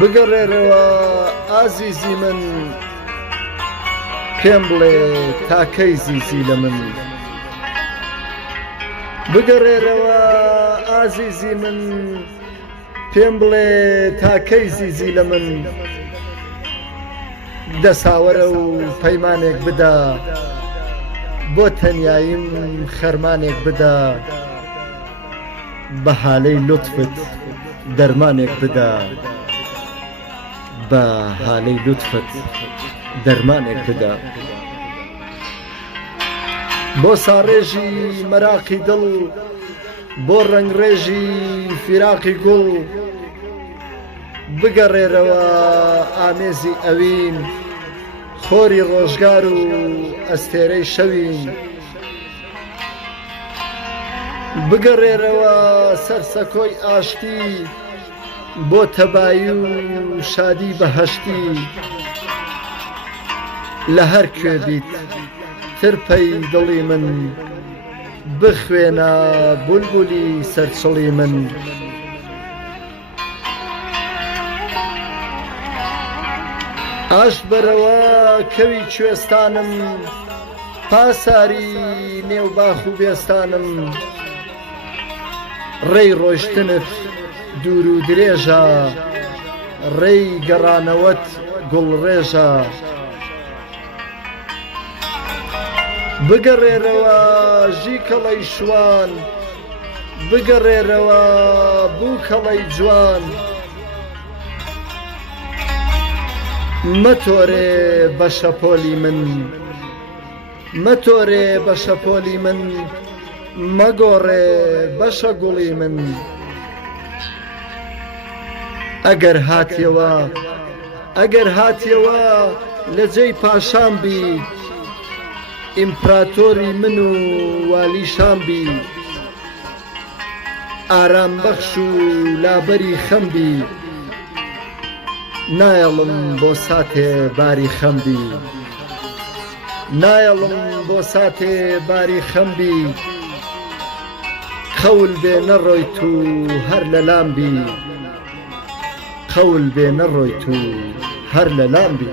بگەڕێرەوە ئازیزی من، پێم بڵێ تاکەی زیزی لە من. بگەڕێرەوە ئازیزی من، پێم بڵێ تاکەی زیزی لە من. دەساوەرە و پەیمانێک بدا، بۆ تەنیاییم خەرمانێک بدا. بە هالەی لوتفت دەرمانێک بدا، بە هالەی لوتفت دەرمانێک بدا. بۆ ساڕێژی مەراقی دڵ، بۆ ڕەنگڕێژی فیراقی گوڵ، بگەڕێرەوە ئامێزی ئەوین، خۆری ڕۆژگار و ئەستێرەی شەوین. بگەڕێرەوە سەرسەکۆی ئاشتی، بۆ تەبایی و شادی بەهەشتی. لە هەر کوێ بیت ترپەی دڵی من، بخوێنە بولبولی سەرچڵی من. ئاشت بەرەوە کەوی کوێستانم، پاساری نێو باخ و بێستانم. ڕێی ڕۆیشتنت دوور و درێژە، ڕێی گەڕانەوەت گوڵڕێژە. بگەڕێرەوە ژی کەڵەی شوان، بگەڕێرەوە بوو کەڵەی جوان. مەتۆرێ بە شەپۆلی من، مەتۆرێ بە شەپۆلی من، مەگۆڕێ بەشە گوڵی من. ئەگەر هاتیەوە لە جێی پاشام بی، ئیمپراتۆری من و والیشان بی. ئارام بەخش و لابەری خەم بی، نایەڵم بۆ ساتێ باری خەم بی. نایەڵم بۆ ساتێ باری خەم بی. خەول بێ نەڕۆیت و هەر لە لام بی، خەول بێ نەڕۆیت و هەر لە لام بی.